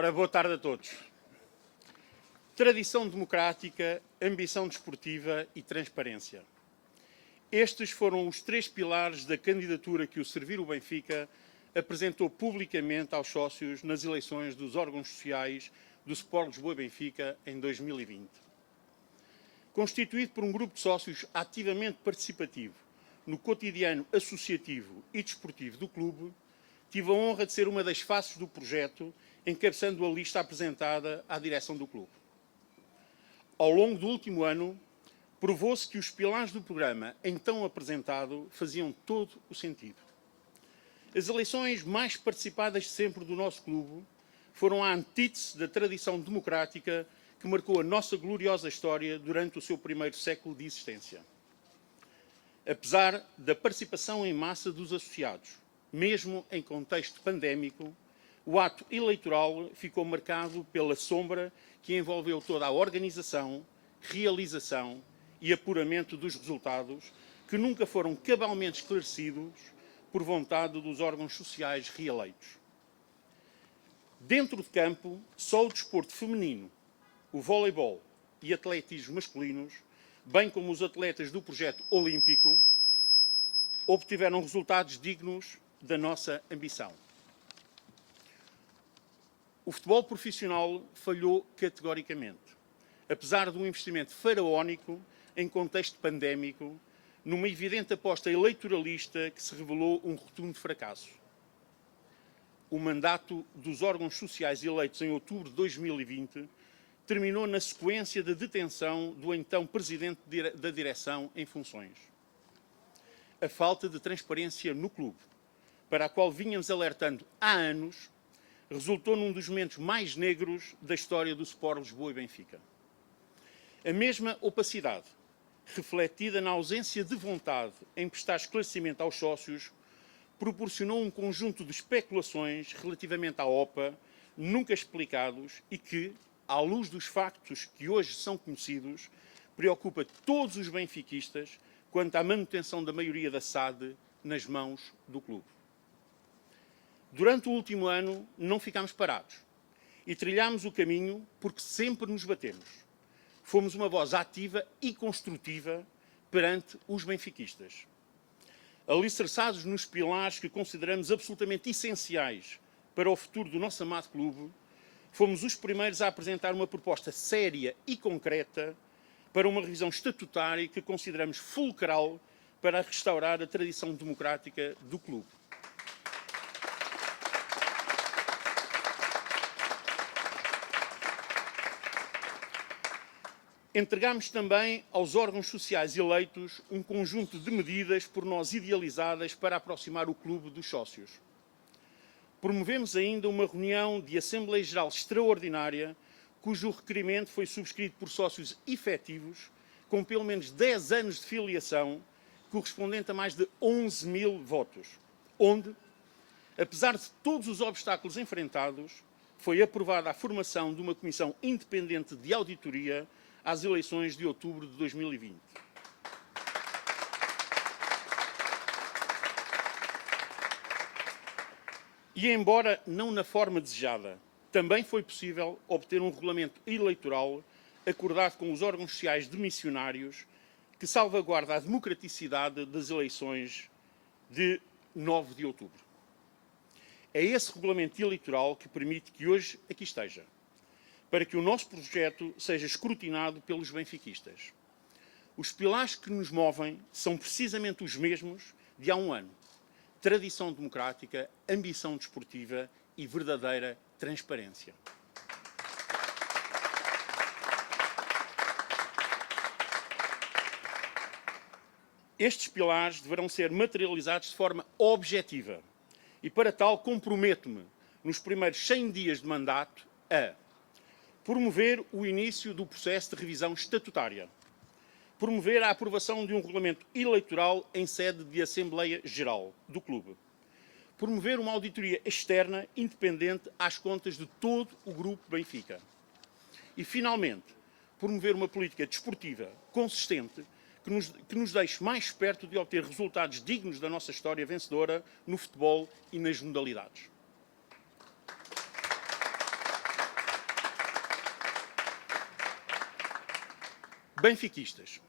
Ora, boa tarde a todos. Tradição democrática, ambição desportiva e transparência. Estes foram os três pilares da candidatura que o Servir o Benfica apresentou publicamente aos sócios nas eleições dos órgãos sociais do Sport Lisboa Benfica em 2020. Constituído por um grupo de sócios ativamente participativo no cotidiano associativo e desportivo do clube, tive a honra de ser uma das faces do projeto, encabeçando a lista apresentada à direção do clube. Ao longo do último ano, provou-se que os pilares do programa então apresentado faziam todo o sentido. As eleições mais participadas sempre do nosso clube foram a antítese da tradição democrática que marcou a nossa gloriosa história durante o seu primeiro século de existência. Apesar da participação em massa dos associados, mesmo em contexto pandémico, o ato eleitoral ficou marcado pela sombra que envolveu toda a organização, realização e apuramento dos resultados, que nunca foram cabalmente esclarecidos por vontade dos órgãos sociais reeleitos. Dentro de campo, só o desporto feminino, o voleibol e atletismo masculinos, bem como os atletas do projeto olímpico, obtiveram resultados dignos da nossa ambição. O futebol profissional falhou categoricamente, apesar de um investimento faraónico em contexto pandémico, numa evidente aposta eleitoralista que se revelou um rotundo fracasso. O mandato dos órgãos sociais eleitos em outubro de 2020 terminou na sequência da detenção do então presidente da direção em funções. A falta de transparência no clube, para a qual vínhamos alertando há anos, resultou num dos momentos mais negros da história do Sport Lisboa e Benfica. A mesma opacidade, refletida na ausência de vontade em prestar esclarecimento aos sócios, proporcionou um conjunto de especulações relativamente à OPA, nunca explicados e que, à luz dos factos que hoje são conhecidos, preocupa todos os benfiquistas quanto à manutenção da maioria da SAD nas mãos do clube. Durante o último ano não ficámos parados e trilhámos o caminho porque sempre nos batemos. Fomos uma voz ativa e construtiva perante os benfiquistas. Alicerçados nos pilares que consideramos absolutamente essenciais para o futuro do nosso amado clube, fomos os primeiros a apresentar uma proposta séria e concreta para uma revisão estatutária que consideramos fulcral para restaurar a tradição democrática do clube. Entregámos também aos órgãos sociais eleitos um conjunto de medidas por nós idealizadas para aproximar o clube dos sócios. Promovemos ainda uma reunião de Assembleia Geral extraordinária, cujo requerimento foi subscrito por sócios efetivos, com pelo menos 10 anos de filiação, correspondente a mais de 11 mil votos, onde, apesar de todos os obstáculos enfrentados, foi aprovada a formação de uma comissão independente de auditoria às eleições de outubro de 2020. E embora não na forma desejada, também foi possível obter um regulamento eleitoral acordado com os órgãos sociais de missionários que salvaguarda a democraticidade das eleições de 9 de outubro. É esse regulamento eleitoral que permite que hoje aqui esteja, para que o nosso projeto seja escrutinado pelos benfiquistas. Os pilares que nos movem são precisamente os mesmos de há um ano. Tradição democrática, ambição desportiva e verdadeira transparência. Estes pilares deverão ser materializados de forma objetiva e, para tal, comprometo-me, nos primeiros 100 dias de mandato, a promover o início do processo de revisão estatutária, promover a aprovação de um regulamento eleitoral em sede de Assembleia Geral do clube, promover uma auditoria externa independente às contas de todo o Grupo Benfica e, finalmente, promover uma política desportiva consistente que nos deixe mais perto de obter resultados dignos da nossa história vencedora no futebol e nas modalidades. Benfiquistas,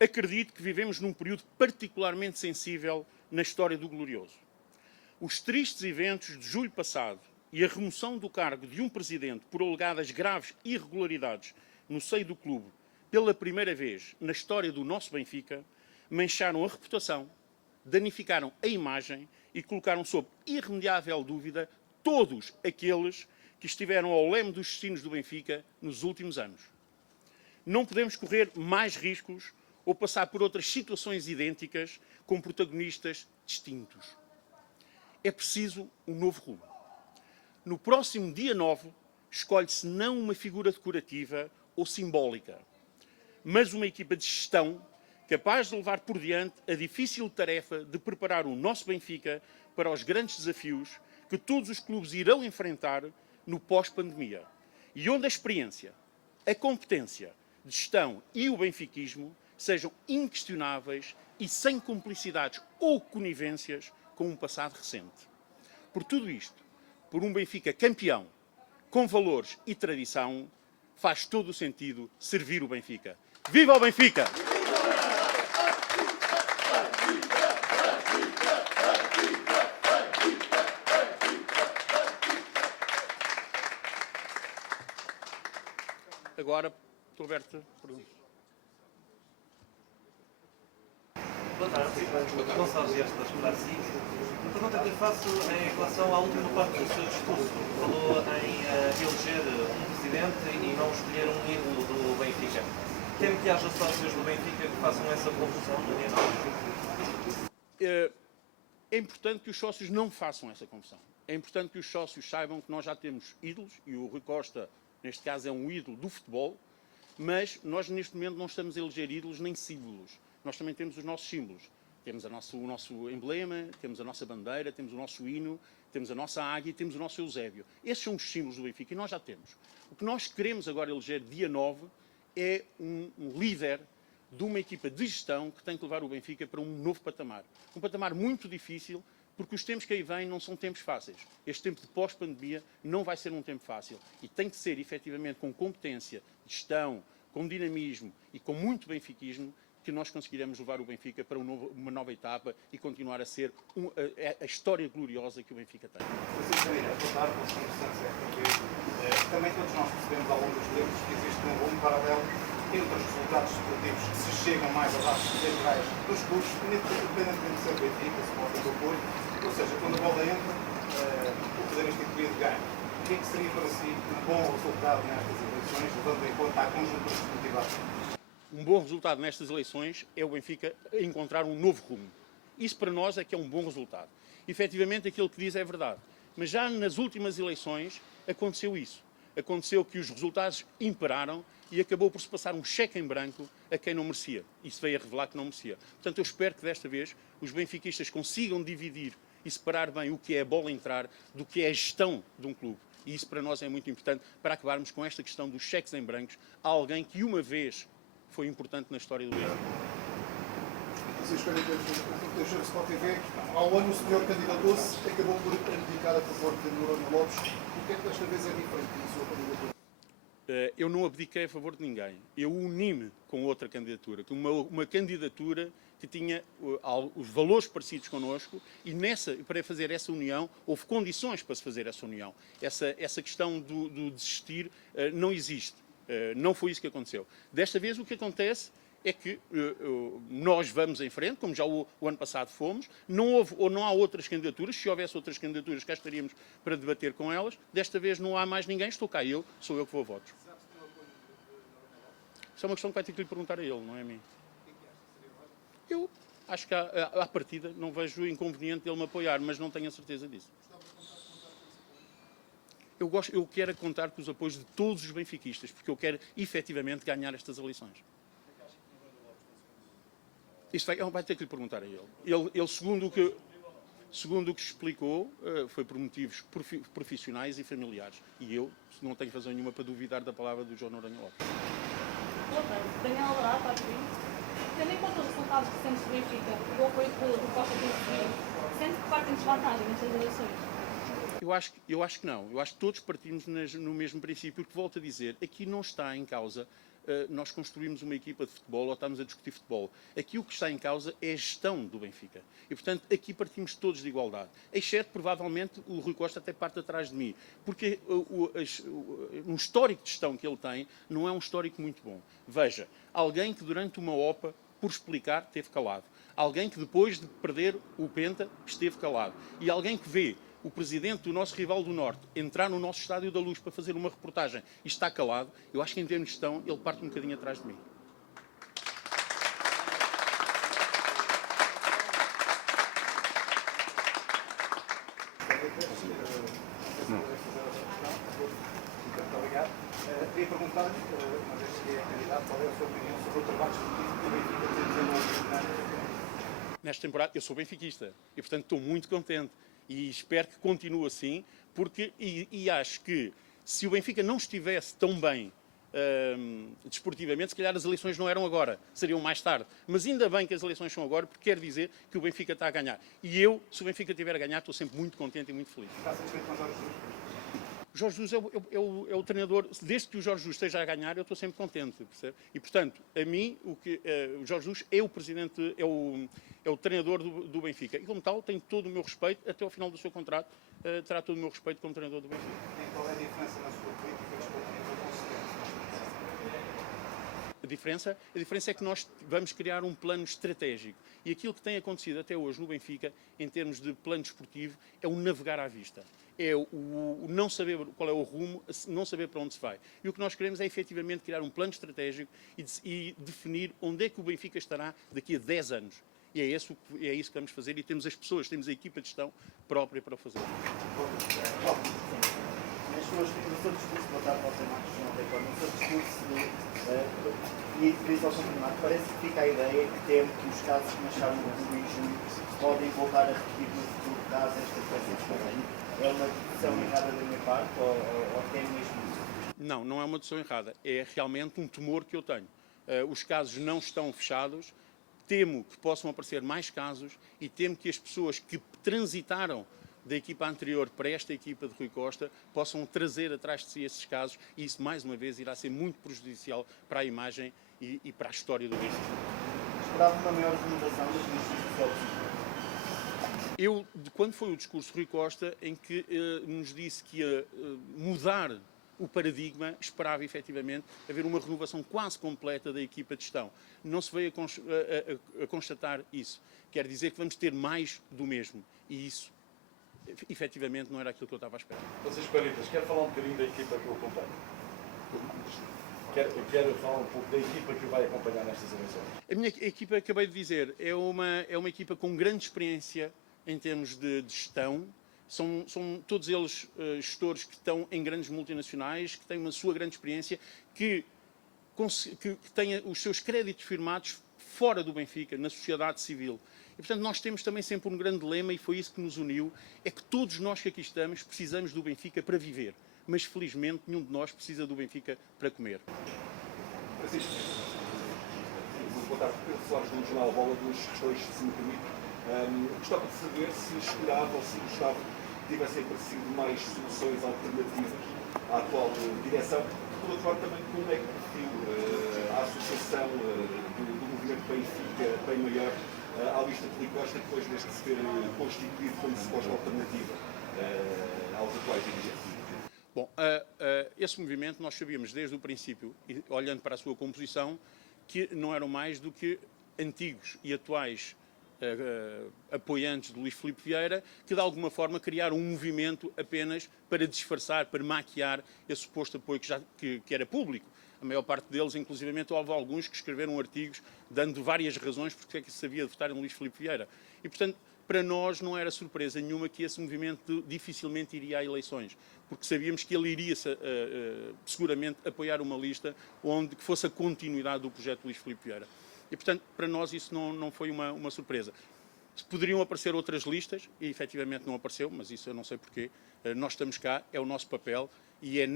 acredito que vivemos num período particularmente sensível na história do Glorioso. Os tristes eventos de julho passado e a remoção do cargo de um presidente por alegadas graves irregularidades no seio do clube pela primeira vez na história do nosso Benfica mancharam a reputação, danificaram a imagem e colocaram sob irremediável dúvida todos aqueles que estiveram ao leme dos destinos do Benfica nos últimos anos. Não podemos correr mais riscos ou passar por outras situações idênticas com protagonistas distintos. É preciso um novo rumo. No próximo dia 9, escolhe-se não uma figura decorativa ou simbólica, mas uma equipa de gestão capaz de levar por diante a difícil tarefa de preparar o nosso Benfica para os grandes desafios que todos os clubes irão enfrentar no pós-pandemia e onde a experiência, a competência de gestão e o benfiquismo sejam inquestionáveis e sem cumplicidades ou conivências com um passado recente. Por tudo isto, por um Benfica campeão, com valores e tradição, faz todo o sentido servir o Benfica. Viva o Benfica! Agora, estou aberto a perguntas. Boa tarde, Gonçalo Gestas, para si. A pergunta que lhe faço é em relação à última parte do seu discurso. Falou em eleger um presidente e não escolher um ídolo do Benfica. Temo que haja sócios do Benfica que façam essa confusão no dia 9. É importante que os sócios não façam essa confusão. É importante que os sócios saibam que nós já temos ídolos, e o Rui Costa, neste caso, é um ídolo do futebol, mas nós, neste momento, não estamos a eleger ídolos nem símbolos. Nós também temos os nossos símbolos. Temos o nosso emblema, temos a nossa bandeira, temos o nosso hino, temos a nossa águia e temos o nosso Eusébio. Esses são os símbolos do Benfica e nós já temos. O que nós queremos agora eleger dia 9 é um líder de uma equipa de gestão que tem que levar o Benfica para um novo patamar. Um patamar muito difícil, porque os tempos que aí vêm não são tempos fáceis. Este tempo de pós-pandemia não vai ser um tempo fácil. E tem que ser, efetivamente, com competência, gestão, com dinamismo e com muito benfiquismo, que nós conseguiremos levar o Benfica para uma nova etapa e continuar a ser a história gloriosa que o Benfica tem. Também todos nós percebemos ao longo dos tempos que existe um bom paralelo entre os resultados esportivos que se chegam mais a dados centrais dos clubes, independentemente de ser o Benfica, se mostra do apoio, ou seja, quando a bola entra, o poder instituído ganha. O que é que seria para si um bom resultado nestas eleições, levando em conta a conjuntura esportiva? Um bom resultado nestas eleições é o Benfica encontrar um novo rumo. Isso para nós é que é um bom resultado. Efetivamente, aquilo que diz é verdade. Mas já nas últimas eleições aconteceu isso. Aconteceu que os resultados imperaram e acabou por se passar um cheque em branco a quem não merecia. Isso veio a revelar que não merecia. Portanto, eu espero que desta vez os benfiquistas consigam dividir e separar bem o que é a bola entrar do que é a gestão de um clube. E isso para nós é muito importante para acabarmos com esta questão dos cheques em brancos a alguém que uma vez foi importante na história do Benfica. Francisco Teixeira, Sport TV, ao ano o senhor candidatou-se, acabou por abdicar a favor de Noronha Lopes. O que é que desta vez é diferente na sua candidatura? Eu não abdiquei a favor de ninguém. Eu uni-me com outra candidatura, com uma candidatura que tinha os valores parecidos connosco e para fazer essa união, houve condições para se fazer essa união. Essa questão do desistir não existe. Não foi isso que aconteceu. Desta vez o que acontece é que nós vamos em frente, como já o ano passado fomos, não houve ou não há outras candidaturas. Se houvesse outras candidaturas, cá estaríamos para debater com elas. Desta vez não há mais ninguém, estou cá eu, sou eu que vou a votos. Isso é uma questão que vai ter que lhe perguntar a ele, não é a mim. Eu acho que à partida não vejo inconveniente ele me apoiar, mas não tenho a certeza disso. Eu quero contar com os apoios de todos os benfiquistas, porque eu quero efetivamente ganhar estas eleições. Isto vai ter que lhe perguntar a ele. Ele segundo o que explicou, foi por motivos profissionais e familiares. E eu não tenho razão nenhuma para duvidar da palavra do João Noronha Lopes. Boa tarde. Daniel Alvarado, para aqui. Tendo em conta os resultados recentes do Benfica, o apoio do Costa tem recebido, sente que partem desvantagem nestas eleições? Eu acho que não. Eu acho que todos partimos no mesmo princípio, porque volto a dizer, aqui não está em causa nós construímos uma equipa de futebol ou estamos a discutir futebol. Aqui o que está em causa é a gestão do Benfica. E, portanto, aqui partimos todos de igualdade. Exceto, provavelmente, o Rui Costa até parte atrás de mim. Porque um histórico de gestão que ele tem não é um histórico muito bom. Veja, alguém que durante uma OPA, por explicar, esteve calado. Alguém que depois de perder o Penta, esteve calado. E alguém que vê o presidente do nosso rival do Norte entrar no nosso Estádio da Luz para fazer uma reportagem e está calado, eu acho que em termos de gestão ele parte um bocadinho atrás de mim. Muito obrigado. Queria perguntar-lhe, uma vez que é candidato, qual é a sua opinião sobre o trabalho esportivo que o Benfica tem desenvolvido na temporada? Nesta temporada, eu sou benfiquista e, portanto, estou muito contente e espero que continue assim, porque, e acho que se o Benfica não estivesse tão bem desportivamente, se calhar as eleições não eram agora, seriam mais tarde. Mas ainda bem que as eleições são agora, porque quer dizer que o Benfica está a ganhar. E eu, se o Benfica estiver a ganhar, estou sempre muito contente e muito feliz. Está satisfeito com Jorge Jesus? Jorge Jesus é o treinador, desde que o Jorge Jesus esteja a ganhar, eu estou sempre contente, percebe? E, portanto, a mim, o Jorge Jesus é o presidente, é o treinador do Benfica. E, como tal, tem todo o meu respeito, até ao final do seu contrato, terá todo o meu respeito como treinador do Benfica. E qual é a diferença na sua política desportiva com o A diferença é que nós vamos criar um plano estratégico. E aquilo que tem acontecido até hoje no Benfica, em termos de plano desportivo, é o navegar à vista. É o não saber qual é o rumo, não saber para onde se vai. E o que nós queremos é efetivamente criar um plano estratégico e definir onde é que o Benfica estará daqui a 10 anos. E é isso que vamos fazer e temos as pessoas, temos a equipa de gestão própria para o fazer. No seu discurso, boa tarde, você Marcos, não tem como, no seu discurso e diz ao confirmado, parece que fica a ideia que temo que os casos que nasceram no Rio e Junho podem voltar a repetir no futuro caso esta coisa. É uma decisão errada da minha parte ou tem mesmo isso? Não, não é uma decisão errada. É realmente um temor que eu tenho. Os casos não estão fechados, temo que possam aparecer mais casos e temo que as pessoas que transitaram da equipa anterior para esta equipa de Rui Costa possam trazer atrás de si esses casos e isso, mais uma vez, irá ser muito prejudicial para a imagem e para a história do Benfica. Esperava uma maior renovação das ministras sociais. Quando foi o discurso de Rui Costa em que nos disse que ia mudar o paradigma, esperava efetivamente haver uma renovação quase completa da equipa de gestão. Não se veio a constatar isso. Quer dizer que vamos ter mais do mesmo. E isso, efetivamente, não era aquilo que eu estava à espera. Vocês Paritas, quero falar um bocadinho da equipa que eu acompanho. Quero falar um pouco da equipa que vai acompanhar nestas eleições. A minha equipa, acabei de dizer, é uma equipa com grande experiência em termos de gestão. São todos eles gestores que estão em grandes multinacionais, que têm uma sua grande experiência, que têm os seus créditos firmados fora do Benfica, na sociedade civil. E, portanto, nós temos também sempre um grande lema, e foi isso que nos uniu, é que todos nós que aqui estamos precisamos do Benfica para viver. Mas, felizmente, nenhum de nós precisa do Benfica para comer. Francisco, boa tarde. Falámos no jornal Bola duas questões, se me permite. Gostava de saber se esperava ou se gostava que tivessem aparecido mais soluções alternativas à atual direção. Por outro lado, também como é que referiu a associação do movimento Benfica bem maior à lista de Rui Costa, depois deste se ter constituído como suposta alternativa aos atuais dirigentes? Bom, esse movimento nós sabíamos desde o princípio, olhando para a sua composição, que não eram mais do que antigos e atuais apoiantes de Luís Filipe Vieira, que de alguma forma criaram um movimento apenas para disfarçar, para maquiar esse suposto apoio que era público. A maior parte deles, inclusivamente, houve alguns que escreveram artigos dando várias razões porque é que se havia de votar em Luís Filipe Vieira. E, portanto, para nós não era surpresa nenhuma que esse movimento dificilmente iria a eleições, porque sabíamos que ele iria seguramente apoiar uma lista que fosse a continuidade do projeto de Luís Filipe Vieira. E, portanto, para nós isso não foi uma surpresa. Poderiam aparecer outras listas, e efetivamente não apareceu, mas isso eu não sei porquê. Nós estamos cá, é o nosso papel, e é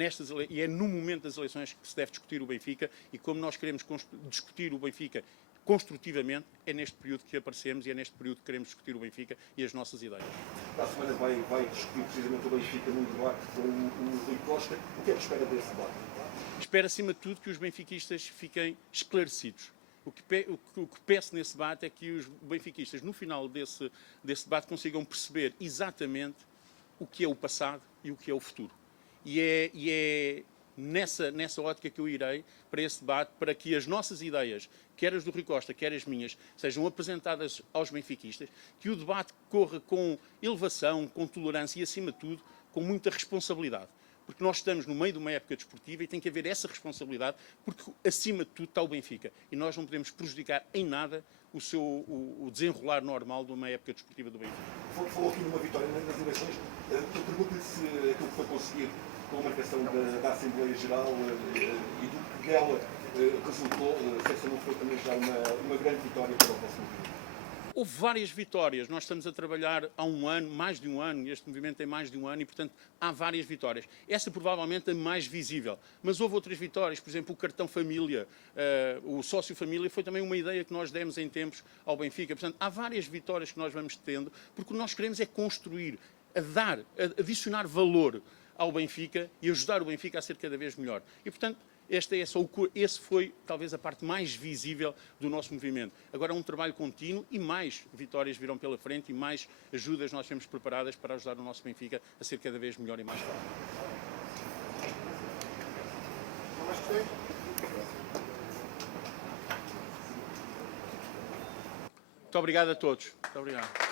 no momento das eleições que se deve discutir o Benfica, e como nós queremos discutir o Benfica construtivamente, é neste período que aparecemos e é neste período que queremos discutir o Benfica e as nossas ideias. Para a semana vai discutir precisamente o Benfica num debate com o Rui Costa. O que é que espera desse debate? espero, acima de tudo, que os benfiquistas fiquem esclarecidos. O que peço nesse debate é que os benfiquistas, no final desse debate, consigam perceber exatamente o que é o passado e o que é o futuro. E é nessa ótica que eu irei para esse debate, para que as nossas ideias, quer as do Rui Costa, quer as minhas, sejam apresentadas aos benfiquistas, que o debate corra com elevação, com tolerância e, acima de tudo, com muita responsabilidade. Porque nós estamos no meio de uma época desportiva e tem que haver essa responsabilidade, porque acima de tudo está o Benfica. E nós não podemos prejudicar em nada o desenrolar normal de uma época desportiva do Benfica. Falou aqui numa vitória nas eleições. Eu pergunto-lhe se aquilo que foi conseguido com a marcação da Assembleia Geral e do que dela resultou, se essa não foi também já uma grande vitória para o vosso movimento. Houve várias vitórias. Nós estamos a trabalhar há um ano, mais de um ano, este movimento tem mais de um ano e, portanto, há várias vitórias. Essa provavelmente é mais visível. Mas houve outras vitórias, por exemplo, o cartão família, o sócio família, foi também uma ideia que nós demos em tempos ao Benfica. Portanto, há várias vitórias que nós vamos tendo, porque o que nós queremos é construir, adicionar valor ao Benfica e ajudar o Benfica a ser cada vez melhor. E, portanto, esse foi talvez a parte mais visível do nosso movimento. Agora é um trabalho contínuo e mais vitórias virão pela frente e mais ajudas nós temos preparadas para ajudar o nosso Benfica a ser cada vez melhor e mais forte. Muito obrigado a todos. Muito obrigado.